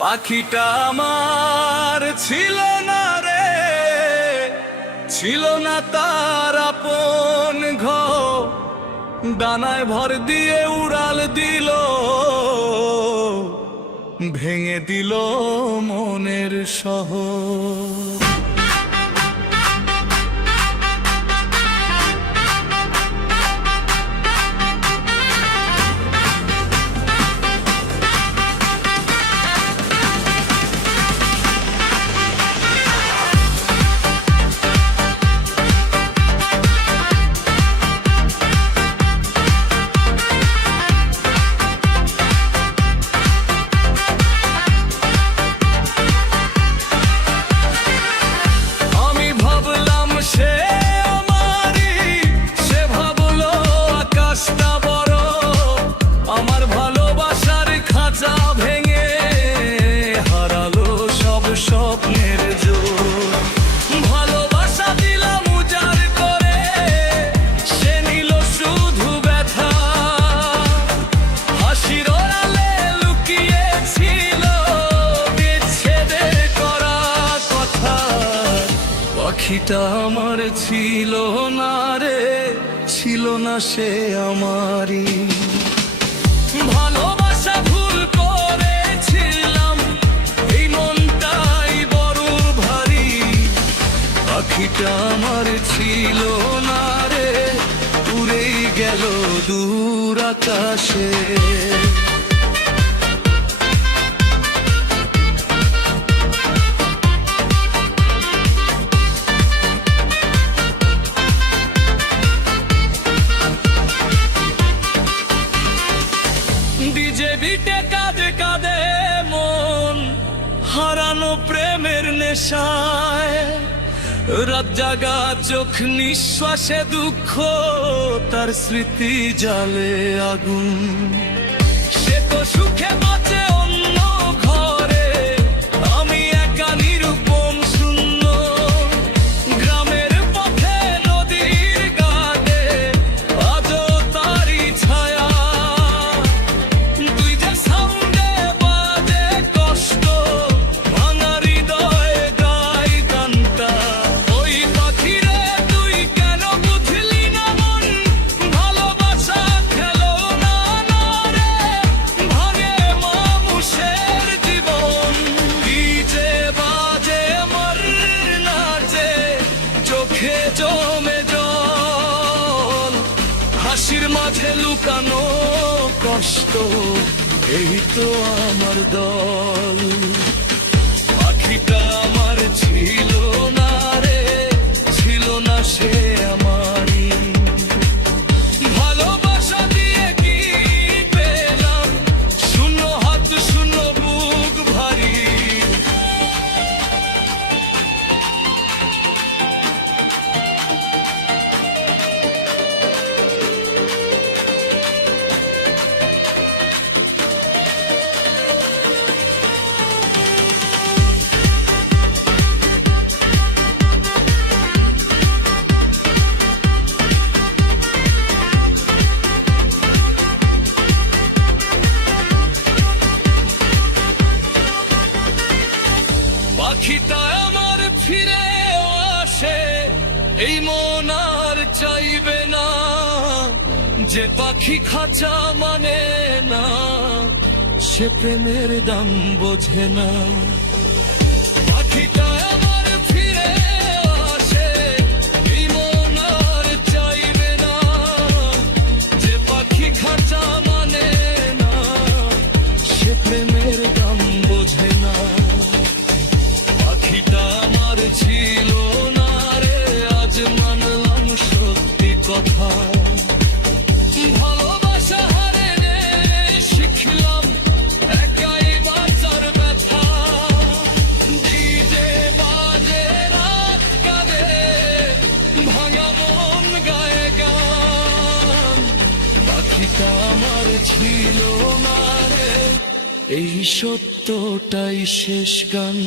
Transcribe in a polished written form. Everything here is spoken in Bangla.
পাখিটা আমার ছিল না রে, ছিল না তার আপন ঘর, ডানায় ভর দিয়ে উড়াল দিল, ভেঙে দিল মনের শহর। পাখিটা আমার ছিল না রে, ছিল না সে আমারই, ভালোবাসা ভুল করেছিলাম, এই মনটাই বড় ভারী। পাখিটা আমার ছিল না রে, উড়েই গেল দূর আকাশে। ডিজে কাঁদে কাঁদে মন হারানো প্রেমের নেশায়, রাত জাগা চোখ নিঃশ্বাসে দুঃখ, তার স্মৃতি জালে আগুন। সে তো সুখে বাঁচে অন্য ঘরে, আমি একা নিরুপম শূন্য, গ্রামের পথে নদীর ঘাটে আজও তারই ছায়া। জমে জল, হাসির মাঝে লুকানো কষ্ট, এই তো আমার দল। পাখিটা আমার ছিল না রে, ছিল না সে আমারই, ভালোবাসা দিয়ে কি পেলাম, শূন্য হাত শূন্য বুক ভারী। পাখিটা আমার ফিরে আসে, এই মন আর চাইবে না, যে পাখি খাঁচা মানে না, সে প্রেমের দাম বোঝে না। পাখিটা আমার ফিরে আসে, এই মন আর চাইবে না, যে পাখি খাঁচা মানে না, সে প্রেমের দাম বোঝে না। পাখিটা আমার ছিল না রে, আজ মানলাম সত্যি কথা, ভালোবাসা হারে রে শিখলাম একাই বাঁচার ব্যথা। ডিজে বাজে রাত কাঁদে, ভাঙা মন গায়ে গান। পাখিটা আমার ছিল না রে, এই সত্যটাই শেষ গান।